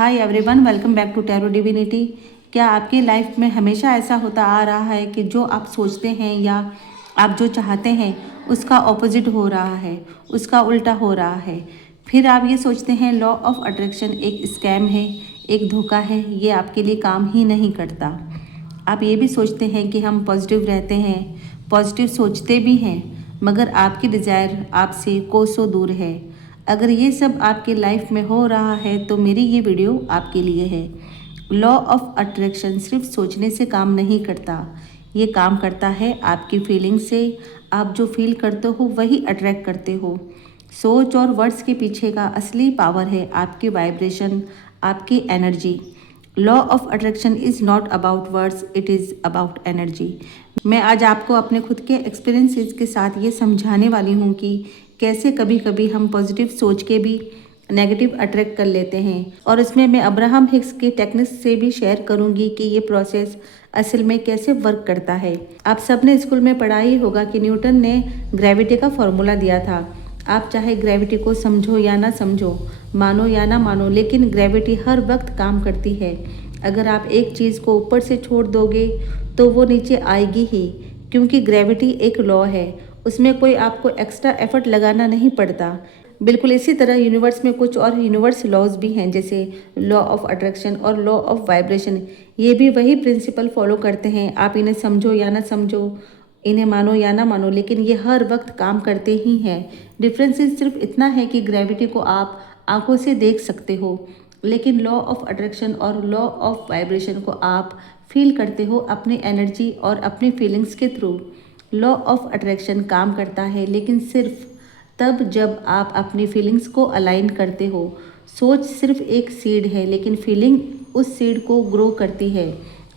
Hi everyone, welcome back to tarot divinity. क्या आपकी life में हमेशा ऐसा होता आ रहा है कि जो आप सोचते हैं या आप जो चाहते हैं उसका ऑपोजिट हो रहा है, उसका उल्टा हो रहा है? फिर आप ये सोचते हैं लॉ ऑफ अट्रैक्शन एक स्कैम है, एक धोखा है, ये आपके लिए काम ही नहीं करता। आप ये भी सोचते हैं कि हम पॉजिटिव रहते हैं, पॉजिटिव सोचते भी हैं, मगर आपकी डिज़ायर आपसे कोसों दूर है। अगर ये सब आपकी लाइफ में हो रहा है तो मेरी ये वीडियो आपके लिए है। लॉ ऑफ अट्रैक्शन सिर्फ सोचने से काम नहीं करता, ये काम करता है आपकी फीलिंग से। आप जो फील करते हो वही अट्रैक्ट करते हो। सोच और वर्ड्स के पीछे का असली पावर है आपकी वाइब्रेशन, आपकी energy. Law of attraction is not about words, it is about energy. मैं आज आपको अपने खुद के एक्सपीरियंसेस के साथ ये समझाने वाली हूँ कि कैसे कभी कभी हम पॉजिटिव सोच के भी नेगेटिव अट्रैक्ट कर लेते हैं। और इसमें मैं अब्राहम हिक्स के टेक्निक्स से भी शेयर करूंगी कि ये प्रोसेस असल में कैसे वर्क करता है। आप सब ने स्कूल में पढ़ा ही होगा कि न्यूटन ने ग्रेविटी का फॉर्मूला दिया था। आप चाहे ग्रेविटी को समझो या ना समझो, मानो या ना मानो, लेकिन ग्रेविटी हर वक्त काम करती है। अगर आप एक चीज़ को ऊपर से छोड़ दोगे तो वो नीचे आएगी ही, क्योंकि ग्रेविटी एक लॉ है, उसमें कोई आपको एक्स्ट्रा एफर्ट लगाना नहीं पड़ता। बिल्कुल इसी तरह यूनिवर्स में कुछ और यूनिवर्स लॉज भी हैं, जैसे लॉ ऑफ अट्रैक्शन और लॉ ऑफ वाइब्रेशन। ये भी वही प्रिंसिपल फॉलो करते हैं। आप इन्हें समझो या ना समझो, इन्हें मानो या ना मानो, लेकिन ये हर वक्त काम करते ही हैं। डिफरेंस सिर्फ इतना है कि ग्रेविटी को आप आंखों से देख सकते हो, लेकिन लॉ ऑफ अट्रैक्शन और लॉ ऑफ वाइब्रेशन को आप फील करते हो अपनी एनर्जी और अपनी फीलिंग्स के थ्रू। लॉ ऑफ अट्रैक्शन काम करता है लेकिन सिर्फ तब जब आप अपनी फीलिंग्स को अलाइन करते हो। सोच सिर्फ एक सीड है, लेकिन फीलिंग उस सीड को ग्रो करती है।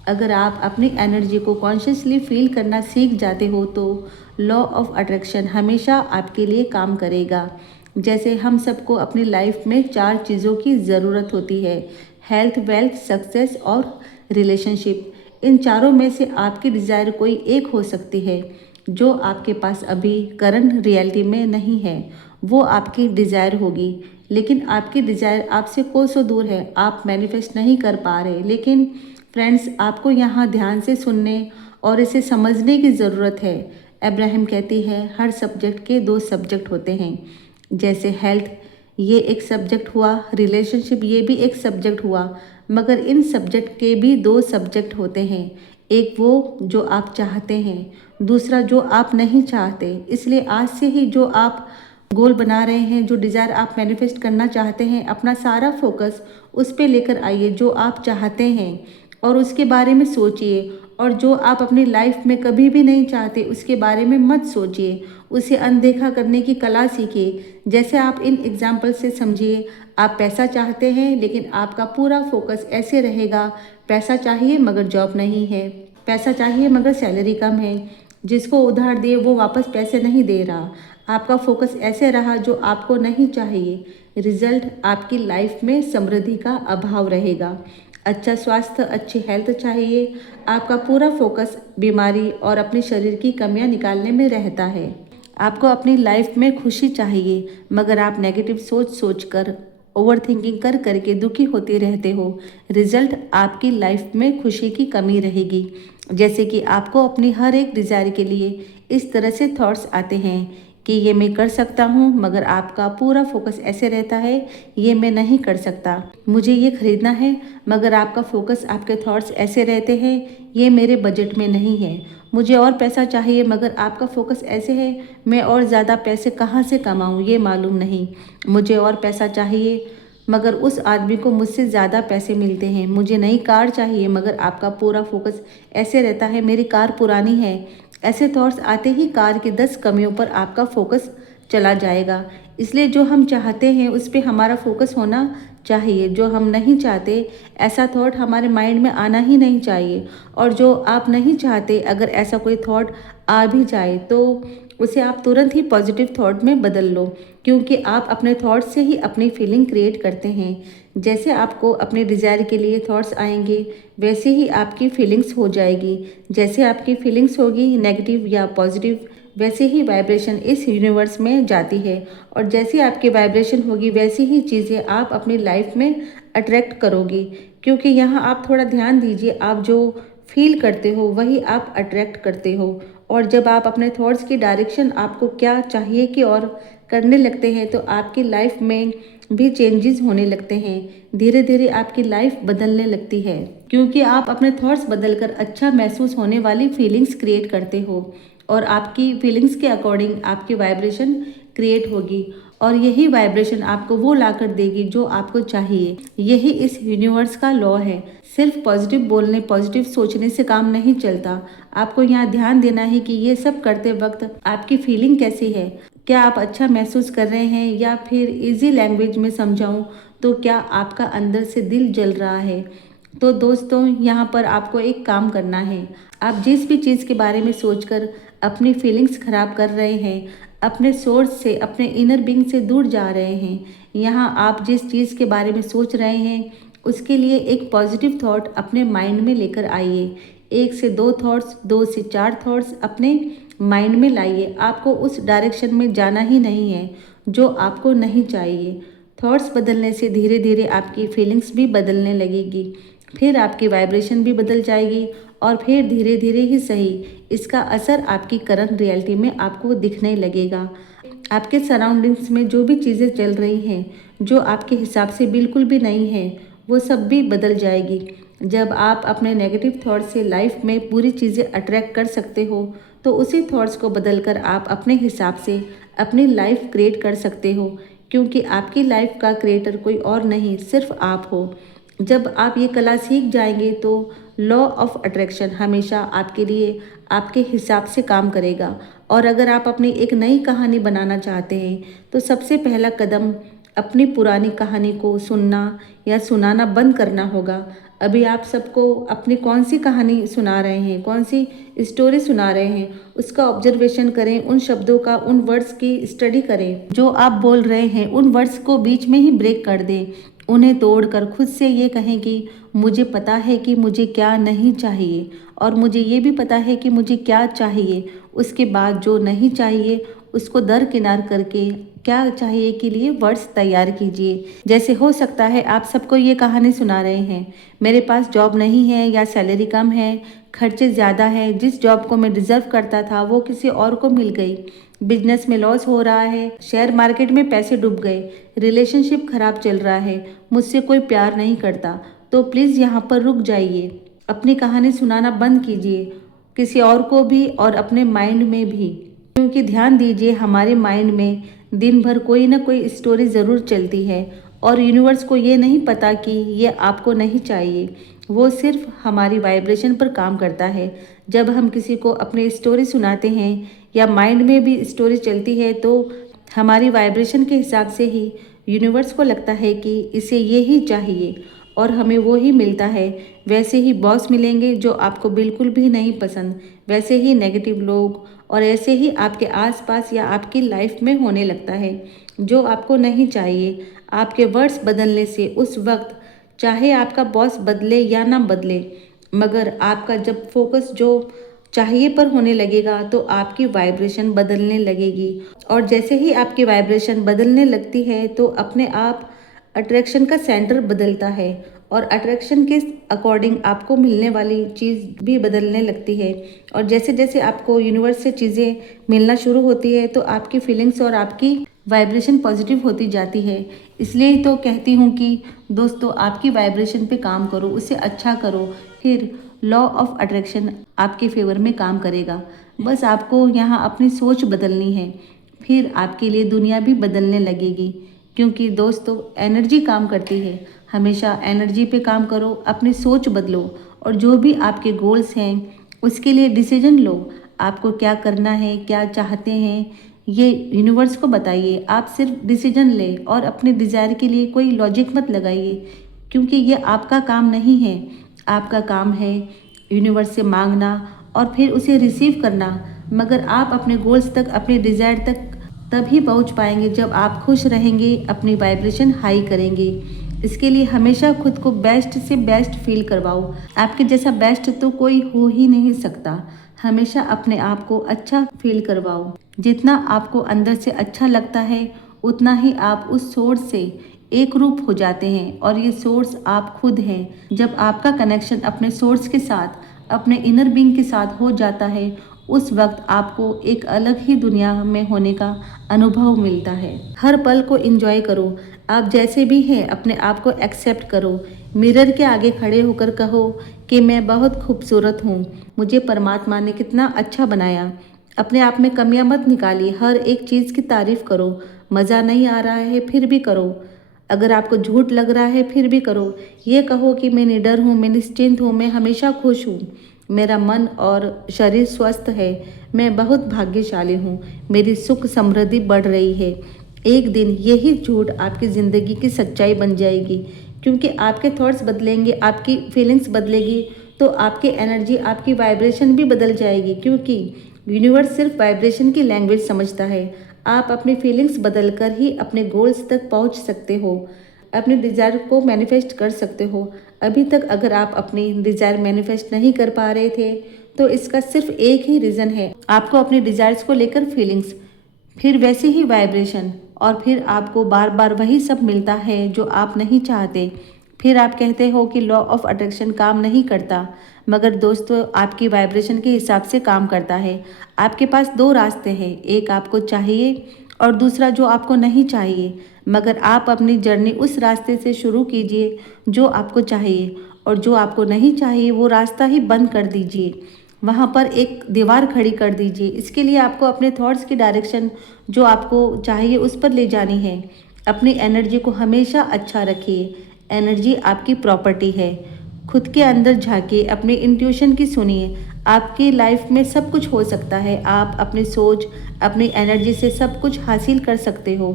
अगर आप अपनी एनर्जी को कॉन्शियसली फील करना सीख जाते हो तो लॉ ऑफ अट्रैक्शन हमेशा आपके लिए काम करेगा। जैसे हम सबको अपनी लाइफ में 4 चीज़ों की ज़रूरत होती है: हेल्थ, वेल्थ, सक्सेस और रिलेशनशिप। इन चारों में से आपकी डिज़ायर कोई एक हो सकती है जो आपके पास अभी करंट रियलिटी में नहीं है। वो आपकी डिज़ायर होगी, लेकिन आपकी डिज़ायर आपसे कोसों दूर है। आप मैनिफेस्ट नहीं कर पा रहे। लेकिन फ्रेंड्स, आपको यहाँ ध्यान से सुनने और इसे समझने की ज़रूरत है। अब्राहम कहती है हर सब्जेक्ट के 2 सब्जेक्ट होते हैं। जैसे हेल्थ ये एक सब्जेक्ट हुआ, रिलेशनशिप ये भी एक सब्जेक्ट हुआ, मगर इन सब्जेक्ट के भी 2 सब्जेक्ट होते हैं। एक वो जो आप चाहते हैं, दूसरा जो आप नहीं चाहते। इसलिए आज से ही जो आप गोल बना रहे हैं, जो डिज़ायर आप मैनिफेस्ट करना चाहते हैं, अपना सारा फोकस उस पे लेकर आइए जो आप चाहते हैं और उसके बारे में सोचिए। और जो आप अपनी लाइफ में कभी भी नहीं चाहते उसके बारे में मत सोचिए, उसे अनदेखा करने की कला सीखिए। जैसे आप इन एग्जाम्पल से समझिए, आप पैसा चाहते हैं लेकिन आपका पूरा फोकस ऐसे रहेगा: पैसा चाहिए मगर जॉब नहीं है, पैसा चाहिए मगर सैलरी कम है, जिसको उधार दिए वो वापस पैसे नहीं दे रहा। आपका फोकस ऐसे रहा जो आपको नहीं चाहिए। रिजल्ट आपकी लाइफ में समृद्धि का अभाव रहेगा। अच्छा स्वास्थ्य, अच्छी हेल्थ चाहिए, आपका पूरा फोकस बीमारी और अपने शरीर की कमियां निकालने में रहता है। आपको अपनी लाइफ में खुशी चाहिए, मगर आप नेगेटिव सोच कर, ओवर थिंकिंग कर करके दुखी होते रहते हो। रिजल्ट आपकी लाइफ में खुशी की कमी रहेगी। जैसे कि आपको अपनी हर एक डिज़ायर के लिए इस तरह से थॉट्स आते हैं कि ये मैं कर सकता हूँ, मगर आपका पूरा फोकस ऐसे रहता है ये मैं नहीं कर सकता। मुझे ये खरीदना है, मगर आपका फोकस, आपके थॉट्स ऐसे रहते हैं ये मेरे बजट में नहीं है। मुझे और पैसा चाहिए, मगर आपका फोकस ऐसे है मैं और ज़्यादा पैसे कहाँ से कमाऊँ ये मालूम नहीं। मुझे और पैसा चाहिए, मगर उस आदमी को मुझसे ज़्यादा पैसे मिलते हैं। मुझे नई कार चाहिए, मगर आपका पूरा फोकस ऐसे रहता है मेरी कार पुरानी है। ऐसे थॉट्स आते ही कार की 10 कमियों पर आपका फोकस चला जाएगा। इसलिए जो हम चाहते हैं उस पर हमारा फोकस होना चाहिए। जो हम नहीं चाहते ऐसा थॉट हमारे माइंड में आना ही नहीं चाहिए। और जो आप नहीं चाहते, अगर ऐसा कोई थॉट आ भी जाए तो उसे आप तुरंत ही पॉजिटिव थॉट में बदल लो, क्योंकि आप अपने थॉट से ही अपनी फीलिंग क्रिएट करते हैं। जैसे आपको अपने डिज़ायर के लिए थॉट्स आएंगे वैसे ही आपकी फीलिंग्स हो जाएगी। जैसे आपकी फीलिंग्स होगी नेगेटिव या पॉजिटिव, वैसे ही वाइब्रेशन इस यूनिवर्स में जाती है। और जैसी आपकी वाइब्रेशन होगी वैसी ही चीज़ें आप अपनी लाइफ में अट्रैक्ट करोगी। क्योंकि यहाँ आप थोड़ा ध्यान दीजिए, आप जो फील करते हो वही आप अट्रैक्ट करते हो। और जब आप अपने थॉट्स की डायरेक्शन आपको क्या चाहिए कि और करने लगते हैं तो आपकी लाइफ में भी चेंजेस होने लगते हैं। धीरे धीरे आपकी लाइफ बदलने लगती है, क्योंकि आप अपने थॉट्स बदलकर अच्छा महसूस होने वाली फीलिंग्स क्रिएट करते हो। और आपकी फीलिंग्स के अकॉर्डिंग आपकी वाइब्रेशन क्रिएट होगी, और यही वाइब्रेशन आपको वो ला कर देगी जो आपको चाहिए। यही इस यूनिवर्स का लॉ है। सिर्फ पॉजिटिव बोलने, पॉजिटिव सोचने से काम नहीं चलता। आपको यहाँ ध्यान देना है कि ये सब करते वक्त आपकी फीलिंग कैसी है। क्या आप अच्छा महसूस कर रहे हैं, या फिर इजी लैंग्वेज में समझाऊं तो क्या आपका अंदर से दिल जल रहा है। तो दोस्तों, यहाँ पर आपको एक काम करना है। आप जिस भी चीज़ के बारे में सोचकर अपनी फीलिंग्स खराब कर रहे हैं, अपने सोर्स से, अपने इनर बीइंग से दूर जा रहे हैं, यहाँ आप जिस चीज़ के बारे में सोच रहे हैं उसके लिए एक पॉजिटिव थॉट अपने माइंड में लेकर आइए। 1 से 2 थॉट्स, 2 से 4 थॉट्स अपने माइंड में लाइए। आपको उस डायरेक्शन में जाना ही नहीं है जो आपको नहीं चाहिए। थॉट्स बदलने से धीरे धीरे आपकी फीलिंग्स भी बदलने लगेगी, फिर आपकी वाइब्रेशन भी बदल जाएगी, और फिर धीरे धीरे ही सही इसका असर आपकी करंट रियलिटी में आपको दिखने लगेगा। आपके सराउंडिंग्स में जो भी चीज़ें चल रही हैं जो आपके हिसाब से बिल्कुल भी नहीं है, वो सब भी बदल जाएगी। जब आप अपने नेगेटिव थॉट से लाइफ में पूरी चीज़ें अट्रैक्ट कर सकते हो तो उसी थॉट्स को बदलकर आप अपने हिसाब से अपनी लाइफ क्रिएट कर सकते हो, क्योंकि आपकी लाइफ का क्रिएटर कोई और नहीं, सिर्फ आप हो। जब आप ये कला सीख जाएंगे तो लॉ ऑफ अट्रैक्शन हमेशा आपके लिए आपके हिसाब से काम करेगा। और अगर आप अपनी एक नई कहानी बनाना चाहते हैं तो सबसे पहला कदम अपनी पुरानी कहानी को सुनना या सुनाना बंद करना होगा। अभी आप सबको अपनी कौन सी कहानी सुना रहे हैं, कौन सी स्टोरी सुना रहे हैं, उसका ऑब्जर्वेशन करें, उन शब्दों का, उन वर्ड्स की स्टडी करें जो आप बोल रहे हैं। उन वर्ड्स को बीच में ही ब्रेक कर दें, उन्हें तोड़कर खुद से ये कहें कि मुझे पता है कि मुझे क्या नहीं चाहिए, और मुझे ये भी पता है कि मुझे क्या चाहिए। उसके बाद जो नहीं चाहिए उसको दरकिनार करके क्या चाहिए के लिए वर्ड्स तैयार कीजिए। जैसे हो सकता है आप सबको ये कहानी सुना रहे हैं, मेरे पास जॉब नहीं है, या सैलरी कम है, खर्चे ज़्यादा है, जिस जॉब को मैं डिज़र्व करता था वो किसी और को मिल गई, बिजनेस में लॉस हो रहा है, शेयर मार्केट में पैसे डूब गए, रिलेशनशिप खराब चल रहा है, मुझसे कोई प्यार नहीं करता। तो प्लीज़ यहाँ पर रुक जाइए, अपनी कहानी सुनाना बंद कीजिए, किसी और को भी और अपने माइंड में भी। क्योंकि ध्यान दीजिए, हमारे माइंड में दिन भर कोई ना कोई स्टोरी ज़रूर चलती है, और यूनिवर्स को ये नहीं पता कि ये आपको नहीं चाहिए। वो सिर्फ हमारी वाइब्रेशन पर काम करता है। जब हम किसी को अपनी स्टोरी सुनाते हैं या माइंड में भी स्टोरी चलती है तो हमारी वाइब्रेशन के हिसाब से ही यूनिवर्स को लगता है कि इसे ये ही चाहिए, और हमें वो ही मिलता है। वैसे ही बॉस मिलेंगे जो आपको बिल्कुल भी नहीं पसंद, वैसे ही नेगेटिव लोग, और ऐसे ही आपके आसपास या आपकी लाइफ में होने लगता है जो आपको नहीं चाहिए। आपके वर्ड्स बदलने से उस वक्त चाहे आपका बॉस बदले या ना बदले, मगर आपका जब फोकस जो चाहिए पर होने लगेगा तो आपकी वाइब्रेशन बदलने लगेगी। और जैसे ही आपकी वाइब्रेशन बदलने लगती है तो अपने आप अट्रैक्शन का सेंटर बदलता है, और अट्रैक्शन के अकॉर्डिंग आपको मिलने वाली चीज़ भी बदलने लगती है। और जैसे जैसे आपको यूनिवर्स से चीज़ें मिलना शुरू होती है तो आपकी फीलिंग्स और आपकी वाइब्रेशन पॉजिटिव होती जाती है। इसलिए ही तो कहती हूँ कि दोस्तों, आपकी वाइब्रेशन पे काम करो, उसे अच्छा करो, फिर लॉ ऑफ अट्रैक्शन आपके फेवर में काम करेगा। बस आपको यहाँ अपनी सोच बदलनी है, फिर आपके लिए दुनिया भी बदलने लगेगी। क्योंकि दोस्तों, एनर्जी काम करती है। हमेशा एनर्जी पे काम करो, अपनी सोच बदलो, और जो भी आपके गोल्स हैं उसके लिए डिसीजन लो। आपको क्या करना है, क्या चाहते हैं, ये यूनिवर्स को बताइए। आप सिर्फ डिसीजन ले और अपने डिज़ायर के लिए कोई लॉजिक मत लगाइए, क्योंकि ये आपका काम नहीं है। आपका काम है यूनिवर्स से मांगना और फिर उसे रिसीव करना। मगर आप अपने गोल्स तक, अपने डिज़ायर तक तभी पहुंच पाएंगे जब आप खुश रहेंगे, अपनी वाइब्रेशन हाई करेंगे। इसके लिए हमेशा खुद को बेस्ट से बेस्ट फील करवाओ। आपके जैसा बेस्ट तो कोई हो ही नहीं सकता। हमेशा अपने आप को अच्छा फील करवाओ। जितना आपको अंदर से अच्छा लगता है उतना ही आप उस सोर्स से एक रूप हो जाते हैं और ये सोर्स आप खुद हैं। जब आपका कनेक्शन अपने सोर्स के साथ, अपने इनर बीइंग के साथ हो जाता है, उस वक्त आपको एक अलग ही दुनिया में होने का अनुभव मिलता है। हर पल को एंजॉय करो। आप जैसे भी हैं अपने आप को एक्सेप्ट करो। मिरर के आगे खड़े होकर कहो कि मैं बहुत खूबसूरत हूँ, मुझे परमात्मा ने कितना अच्छा बनाया। अपने आप में कमियां मत निकालिए, हर एक चीज़ की तारीफ करो। मज़ा नहीं आ रहा है फिर भी करो। अगर आपको झूठ लग रहा है फिर भी करो। ये कहो कि मैं निडर हूँ, मैं निश्चिंत हूँ, मैं हमेशा खुश हूँ, मेरा मन और शरीर स्वस्थ है, मैं बहुत भाग्यशाली हूँ, मेरी सुख समृद्धि बढ़ रही है। एक दिन यही झूठ आपकी ज़िंदगी की सच्चाई बन जाएगी, क्योंकि आपके थॉट्स बदलेंगे, आपकी फीलिंग्स बदलेगी तो आपकी एनर्जी, आपकी वाइब्रेशन भी बदल जाएगी। क्योंकि यूनिवर्स सिर्फ वाइब्रेशन की लैंग्वेज समझता है। आप अपनी फीलिंग्स बदल कर ही अपने गोल्स तक पहुंच सकते हो, अपने डिज़ायर को मैनिफेस्ट कर सकते हो। अभी तक अगर आप अपनी डिज़ायर मैनिफेस्ट नहीं कर पा रहे थे तो इसका सिर्फ एक ही रीज़न है, आपको अपने डिज़ायर्स को लेकर फीलिंग्स, फिर वैसे ही वाइब्रेशन, और फिर आपको बार बार वही सब मिलता है जो आप नहीं चाहते। फिर आप कहते हो कि लॉ ऑफ अट्रैक्शन काम नहीं करता, मगर दोस्तों आपकी वाइब्रेशन के हिसाब से काम करता है। आपके पास दो रास्ते हैं, एक आपको चाहिए और दूसरा जो आपको नहीं चाहिए। मगर आप अपनी जर्नी उस रास्ते से शुरू कीजिए जो आपको चाहिए, और जो आपको नहीं चाहिए वो रास्ता ही बंद कर दीजिए, वहाँ पर एक दीवार खड़ी कर दीजिए। इसके लिए आपको अपने थॉट्स की डायरेक्शन जो आपको चाहिए उस पर ले जानी है। अपनी एनर्जी को हमेशा अच्छा रखिए। एनर्जी आपकी प्रॉपर्टी है। खुद के अंदर झांकिए, अपनी इंट्यूशन की सुनिए। आपकी लाइफ में सब कुछ हो सकता है। आप अपनी सोच, अपनी एनर्जी से सब कुछ हासिल कर सकते हो।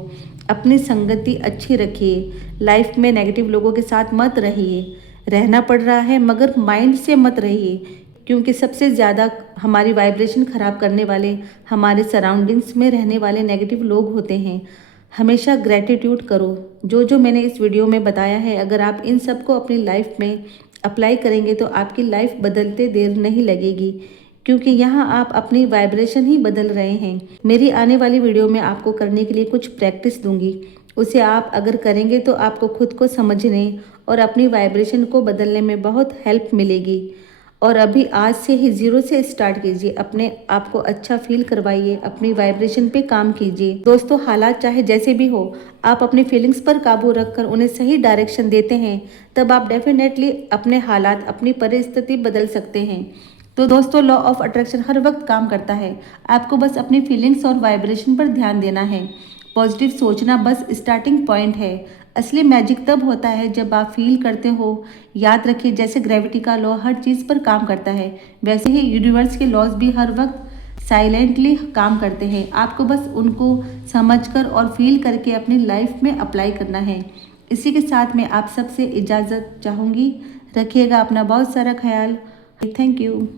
अपनी संगति अच्छी रखिए। लाइफ में नेगेटिव लोगों के साथ मत रहिए। रहना पड़ रहा है मगर माइंड से मत रहिए, क्योंकि सबसे ज़्यादा हमारी वाइब्रेशन ख़राब करने वाले हमारे सराउंडिंग्स में रहने वाले नेगेटिव लोग होते हैं। हमेशा ग्रैटिट्यूड करो। जो जो मैंने इस वीडियो में बताया है, अगर आप इन सब को अपनी लाइफ में अप्लाई करेंगे तो आपकी लाइफ बदलते देर नहीं लगेगी, क्योंकि यहाँ आप अपनी वाइब्रेशन ही बदल रहे हैं। मेरी आने वाली वीडियो में आपको करने के लिए कुछ प्रैक्टिस दूंगी, उसे आप अगर करेंगे तो आपको खुद को समझने और अपनी वाइब्रेशन को बदलने में बहुत हेल्प मिलेगी। और अभी आज से ही ज़ीरो से स्टार्ट कीजिए, अपने आप को अच्छा फील करवाइए, अपनी वाइब्रेशन पे काम कीजिए। दोस्तों हालात चाहे जैसे भी हो, आप अपनी फीलिंग्स पर काबू रखकर उन्हें सही डायरेक्शन देते हैं, तब आप डेफिनेटली अपने हालात, अपनी परिस्थिति बदल सकते हैं। तो दोस्तों लॉ ऑफ अट्रैक्शन हर वक्त काम करता है। आपको बस अपनी फीलिंग्स और वाइब्रेशन पर ध्यान देना है। पॉजिटिव सोचना बस स्टार्टिंग पॉइंट है। असली मैजिक तब होता है जब आप फील करते हो। याद रखिए, जैसे ग्रेविटी का लॉ हर चीज़ पर काम करता है, वैसे ही यूनिवर्स के लॉज भी हर वक्त साइलेंटली काम करते हैं। आपको बस उनको समझकर और फील करके अपनी लाइफ में अप्लाई करना है। इसी के साथ मैं आप सबसे इजाज़त चाहूँगी। रखिएगा अपना बहुत सारा ख्याल। Thank you.